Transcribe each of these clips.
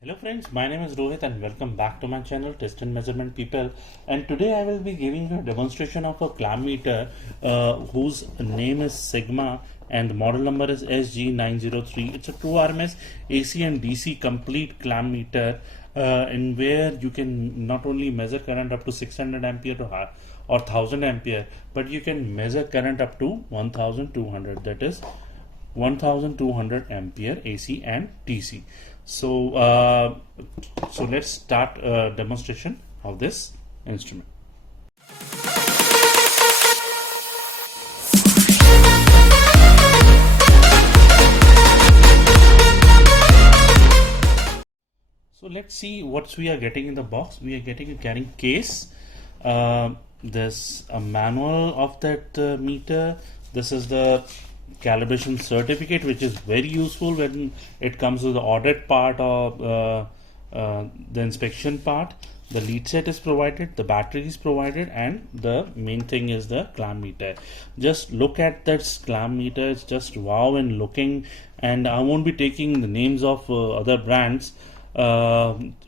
Hello friends, my name is Rohit and welcome back to my channel Test and Measurement People, and today I will be giving you a demonstration of a clamp meter whose name is Sigma and the model number is SG903. It's a 2 RMS AC and DC complete clamp meter in where you can not only measure current up to 600 ampere or 1000 ampere, but you can measure current up to 1200, that is 1200 ampere AC and DC. So let's start a demonstration of this instrument. So let's see what we are getting in the box. We are getting a carrying case. There's a manual of that meter. This is the calibration certificate, which is very useful when it comes to the audit part of the inspection part. The lead set is provided, the battery is provided, and the main thing is the clamp meter. Just look at that clamp meter, it's just wow in looking, and I won't be taking the names of other brands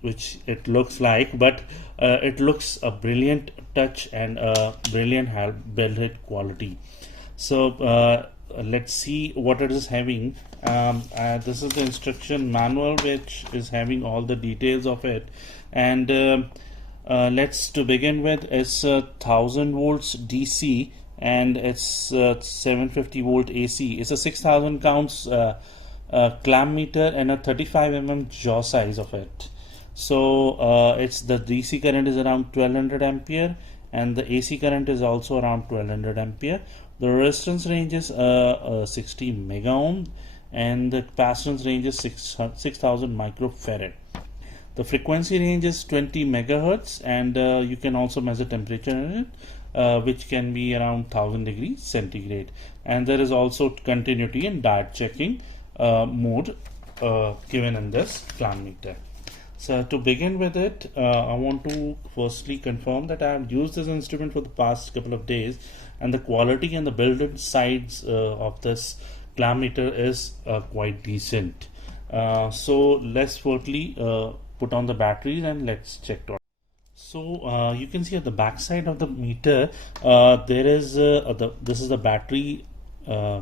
which it looks like, but it looks a brilliant touch and a brilliant build quality. So let's see what it is having. This is the instruction manual, which is having all the details of it, and let's to begin with, it's 1000 volts DC and it's 750 volt AC. It's a 6000 counts clamp meter and a 35 jaw size of it. So it's the DC current is around 1200 ampere and the AC current is also around 1200 ampere. The resistance range is 60 mega ohm and the capacitance range is 6000 microfarad. The frequency range is 20 megahertz, and you can also measure temperature in it, which can be around 1000 degrees centigrade. And there is also continuity and diode checking mode given in this clamp meter. So to begin with it, I want to firstly confirm that I have used this instrument for the past couple of days, and the quality and the built-in sides of this clamp meter is quite decent. So let's firstly put on the batteries and let's check it out. So you can see at the back side of the meter there is this is the battery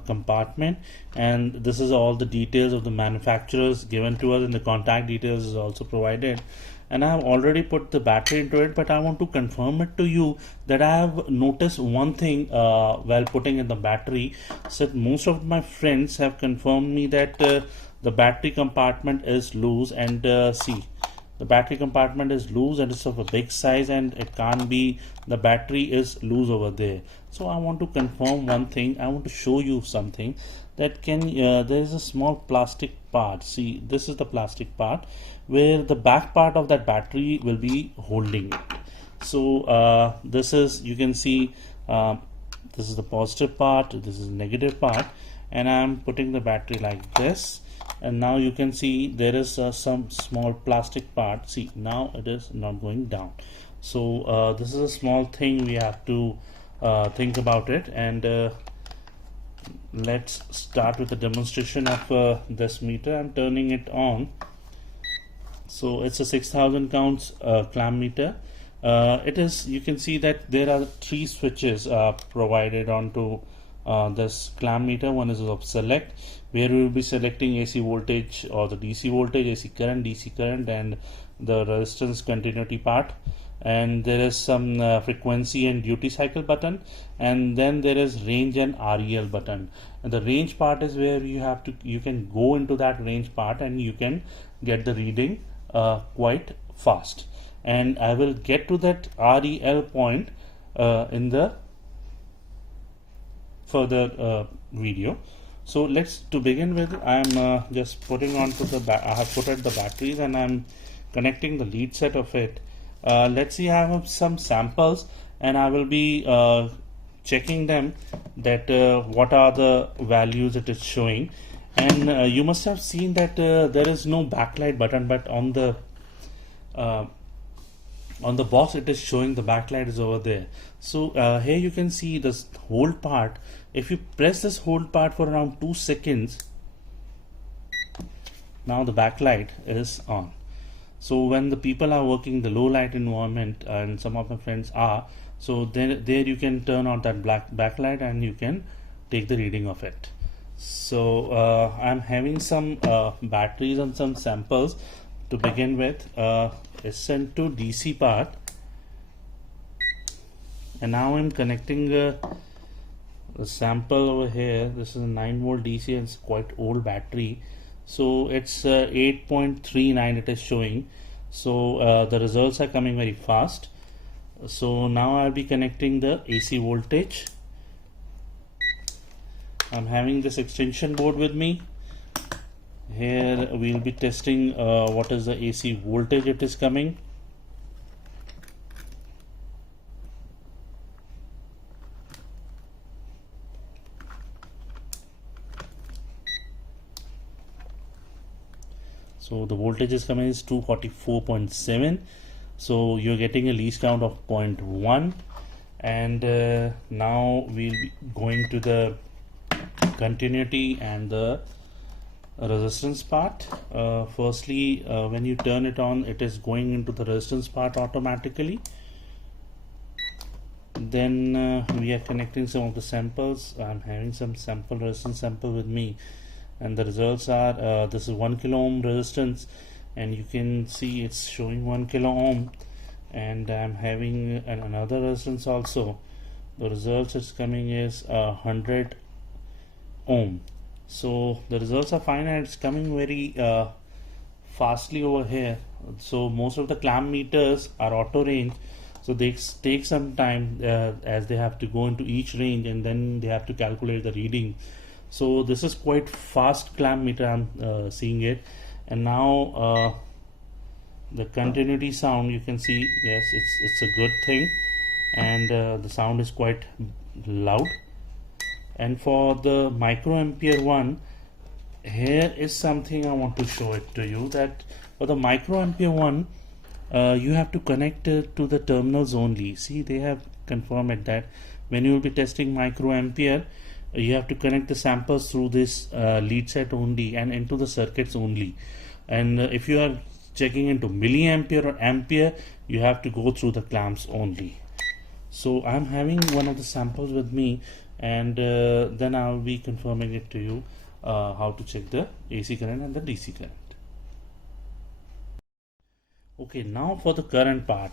compartment, and this is all the details of the manufacturers given to us, and the contact details is also provided. And I have already put the battery into it, but I want to confirm it to you that I have noticed one thing while putting in the battery. So most of my friends have confirmed me that the battery compartment is loose, and see, the battery compartment is loose and it's of a big size, and it can't be, the battery is loose over there. So I want to confirm one thing. I want to show you something that can there is a small plastic part. See, this is the plastic part where the back part of that battery will be holding it. So this is, you can see, this is the positive part, this is the negative part, and I'm putting the battery like this. And now you can see there is some small plastic part. See, now it is not going down. So this is a small thing we have to think about it. And let's start with the demonstration of this meter. I'm turning it on. So it's a 6000 counts clamp meter. It is, you can see that there are 3 switches provided onto this clamp meter. One is of select, where we will be selecting AC voltage or the DC voltage, AC current, DC current, and the resistance continuity part. And there is some frequency and duty cycle button, and then there is range and REL button. And the range part is where you can go into that range part and you can get the reading quite fast. And I will get to that REL point in the further video. So let's to begin with, I'm just putting onto I have put at the batteries and I'm connecting the lead set of it. Let's see, I have some samples and I will be checking them that what are the values it is showing. And you must have seen that there is no backlight button, but on the box it is showing the backlight is over there. So here you can see this hold part. If you press this hold part for around 2 seconds, now the backlight is on. So when the people are working the low light environment, and some of my friends are, so then there you can turn on that black backlight and you can take the reading of it. So I'm having some batteries and some samples to begin with. It's sent to DC part, and now I'm connecting the sample over here. This is a 9 volt DC and it's quite old battery, so it's 8.39 it is showing. So the results are coming very fast. So now I'll be connecting the AC voltage. I'm having this extension board with me. Here we'll be testing what is the AC voltage it is coming. So the voltage is coming is 244.7. So you're getting a least count of 0.1. And now we'll be going to the continuity and the resistance part. Firstly, when you turn it on, it is going into the resistance part automatically. Then we are connecting some of the samples. I'm having some sample resistance sample with me, and the results are this is 1 kilo ohm resistance, and you can see it's showing 1 kilo ohm. And I'm having another resistance also. The results is coming is 100 ohm. So the results are fine, and it's coming very fastly over here. So most of the clamp meters are auto range, so they take some time as they have to go into each range and then they have to calculate the reading. So this is quite fast clamp meter, I'm seeing it. And now the continuity sound, you can see, yes, it's a good thing, and the sound is quite loud. And for the microampere one, here is something I want to show it to you, that for the microampere one, you have to connect it to the terminals only. See, they have confirmed it that when you will be testing microampere, you have to connect the samples through this lead set only and into the circuits only. And if you are checking into milliampere or ampere, you have to go through the clamps only. So I'm having one of the samples with me, and then I'll be confirming it to you how to check the AC current and the DC current. Okay, now for the current part,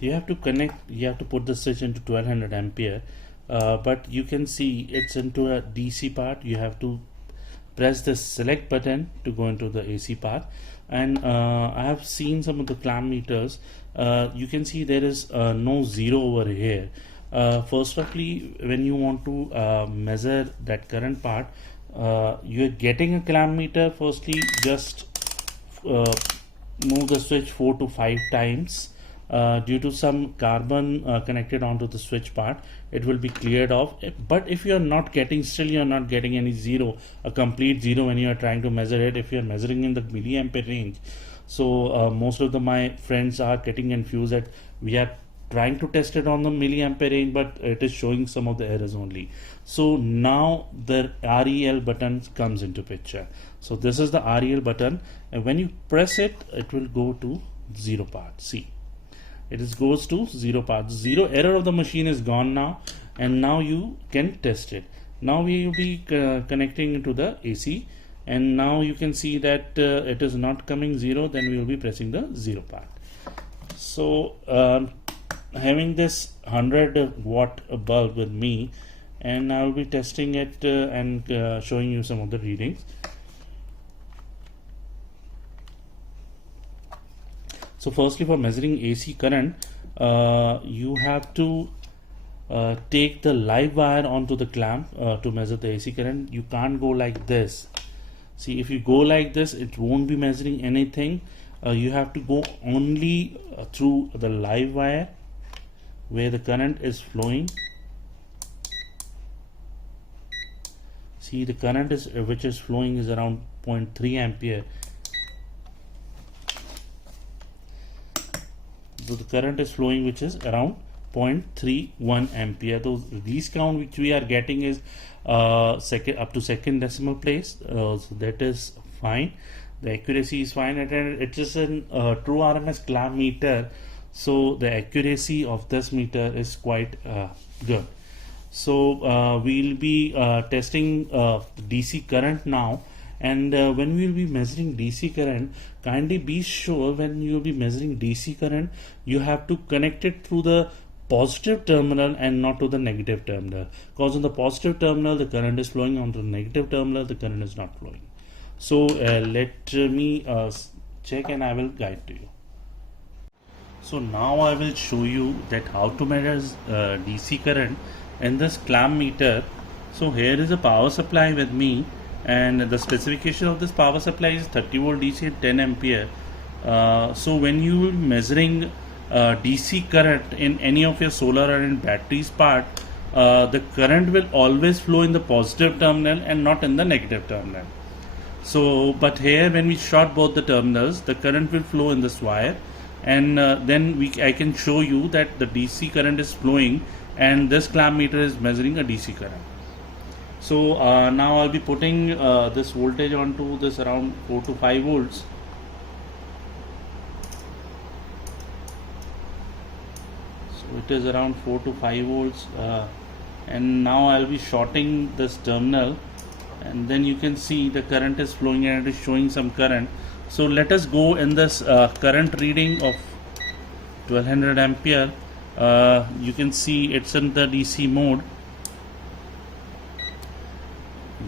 you have to put the switch into 1200 ampere, but you can see it's into a DC part. You have to press the select button to go into the AC part. And I have seen some of the clamp meters. You can see there is no zero over here. Firstly, when you want to measure that current part, you're getting a clamp meter. Firstly, just move the switch 4 to 5 times. Due to some carbon connected onto the switch part, it will be cleared off. But if you are not getting, still you are not getting any zero, a complete zero when you are trying to measure it, if you are measuring in the milliampere range. So most of my friends are getting confused that we are trying to test it on the milliampere range, but it is showing some of the errors only. So now the REL button comes into picture. So this is the REL button, and when you press it, it will go to zero part. See, it goes to zero part. Zero error of the machine is gone now, and now you can test it. Now we will be connecting into the AC, and now you can see that it is not coming zero. Then we will be pressing the zero part. So having this 100 watt bulb with me, and I will be testing it and showing you some of the readings. So firstly, for measuring AC current, you have to take the live wire onto the clamp to measure the AC current. You can't go like this. See, if you go like this, it won't be measuring anything. You have to go only through the live wire where the current is flowing. See, the current is which is flowing is around 0.3 ampere. So the current is flowing which is around 0.31 ampere. These count which we are getting is up to second decimal place, so that is fine. the accuracy is fine, and it is a true RMS clamp meter, so the accuracy of this meter is quite good. So we'll be testing DC current now, and when we will be measuring DC current, kindly be sure when you will be measuring DC current, you have to connect it through the positive terminal and not to the negative terminal, because on the positive terminal the current is flowing, on the negative terminal the current is not flowing. So let me check and I will guide to you. So now I will show you that how to measure DC current in this clamp meter. So here is a power supply with me, and the specification of this power supply is 30 volt DC and 10 ampere. So when you are measuring DC current in any of your solar or in batteries part, the current will always flow in the positive terminal and not in the negative terminal. So but here when we short both the terminals, the current will flow in this wire, and then I can show you that the DC current is flowing and this clamp meter is measuring a DC current. So now I'll be putting this voltage onto this around 4 to 5 volts. So it is around 4 to 5 volts, and now I'll be shorting this terminal, and then you can see the current is flowing and it is showing some current. So let us go in this current reading of 1200 ampere. You can see it's in the DC mode.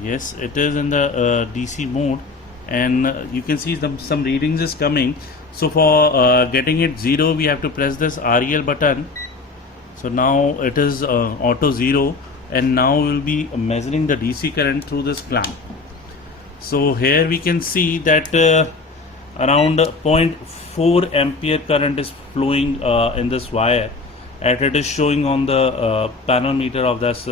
Yes, it is in the DC mode, and you can see some readings is coming. So for getting it 0, we have to press this REL button. So now it is auto 0, and now we will be measuring the DC current through this clamp. So here we can see that around 0.4 ampere current is flowing in this wire, and it is showing on the panel meter of this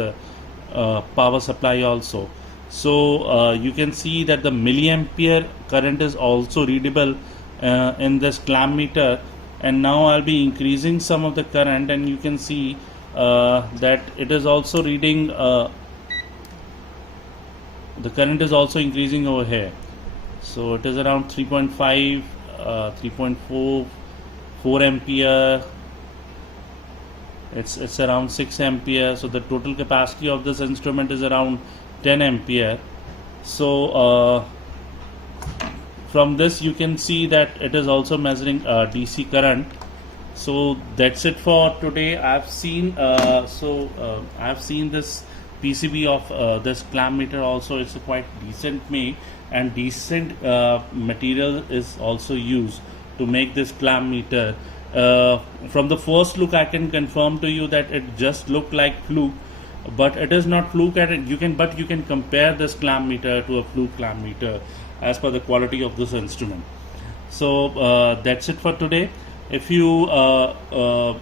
power supply also. So you can see that the milliampere current is also readable in this clamp meter, and now I'll be increasing some of the current, and you can see that it is also reading, the current is also increasing over here. So it is around 3.5, 3.4, 4 ampere. It's around 6 ampere. So the total capacity of this instrument is around 10 ampere. So from this you can see that it is also measuring DC current. So that's it for today. I've seen I've seen this PCB of this clamp meter also. It's a quite decent make, and decent material is also used to make this clamp meter. From the first look I can confirm to you that it just looked like fluke, but it is not fluke. You can compare this clamp meter to a fluke clamp meter as per the quality of this instrument. So that's it for today. If you want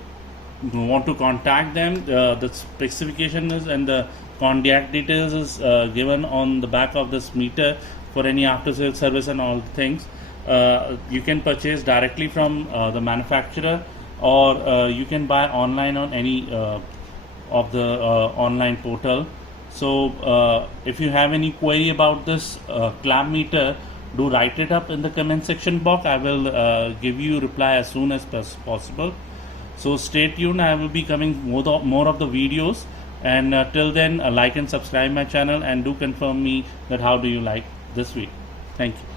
to contact them, the specification is and the contact details is given on the back of this meter for any after sales service and all things. You can purchase directly from the manufacturer, or you can buy online on any of the online portal. So if you have any query about this clamp meter, do write it up in the comment section box. I will give you reply as soon as possible. So stay tuned. I will be coming more of the videos, and till then like and subscribe my channel, and do confirm me that how do you like this video. Thank you.